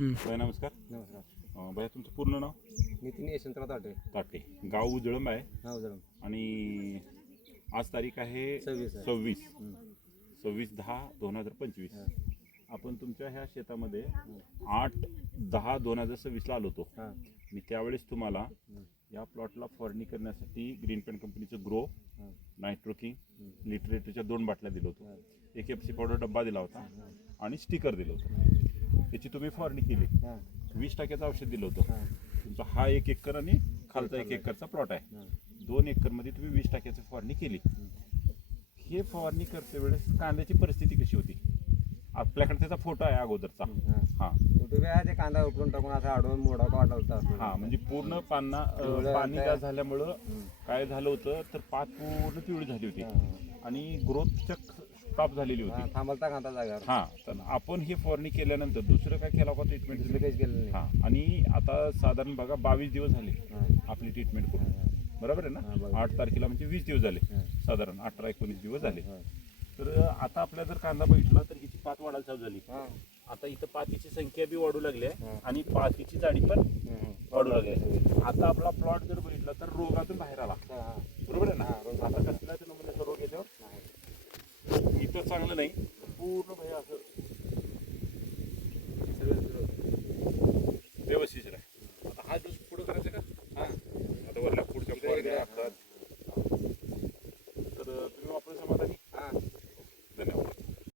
Bye नमस्कार. नमस्कार. अं, बाया तुमचं पूर्ण नाव? नितीन यशवंतराव ताटे. ताटे. गाव उजळंब आहे. आणि आज तारीख आहे सव्वीस आहे. सव्वीस. सव्वीस दहा दोन हजार पंचवीस. हा. आपण तुमच्या ह्या शेतामध्ये आठ दहा दोन हजार सव्वीसला आलो होतो. हा. आणि त्यावेळेस तुम्हाला या प्लॉटला फवारणी करण्यासाठी ग्रीन पॅन कंपनीचं ग्रो हा. नायट्रोकिंग लिटरेटरच्या दोन बाटल्या दिलं होतं एक एफ सी पावडर डब्बा दिला होता आणि स्टिकर दिलं होतं. त्याची तुम्ही फवारणी केली. वीस टक्क्याचं औषध दिलं होतं. हा. तुमचा हा एक एकर आणि खालचा एक एकरचा प्लॉट आहे. दोन एकरमध्ये तुम्ही वीस टक्क्याची फवारणी केली. हे. फवारणी करते वेळेस कांद्याची परिस्थिती कशी होती? आपल्याकडे त्याचा फोटो आहे अगोदरचा. हा. ते कांदा उपटून टाकून असं आडवून मोडा काढला होता. हा म्हणजे पूर्ण पाना पाणी काय? काय झाल्यामुळं काय झालं होतं तर पात पूर्ण पिवळी झाली होती. आणि ग्रोथ चक स्टॉप झालेली होती थांबलता कांदा जागावर हा तर आपण हे फवारणी केल्यानंतर दुसरं काय केलं का दुसरं ट्रीटमेंट काहीच केलं नाही हा आणि आता साधारण बघा बावीस दिवस झाले. आपली ट्रीटमेंट करून. बरोबर आहे हा, ना बरोबर. आठ तारखेला म्हणजे वीस दिवस झाले. साधारण अठरा एकोणीस दिवस झाले. तर आता आपल्या जर कांदा बघितला तर हिची पात वाढायला चालू झाली. आता इथं पातीची संख्या बी वाढू लागली आहे. आणि पातीची जाडी पण. वाढू लागली आहे आता आपला प्लॉट जर बघितला तर रोगातून बाहेर आला चांगलं नाही. पूर्ण म्हणजे असं व्यवस्थित राहील आता हा दिवस पुढं करायचं का? हा. आता वरल्या पुढच्या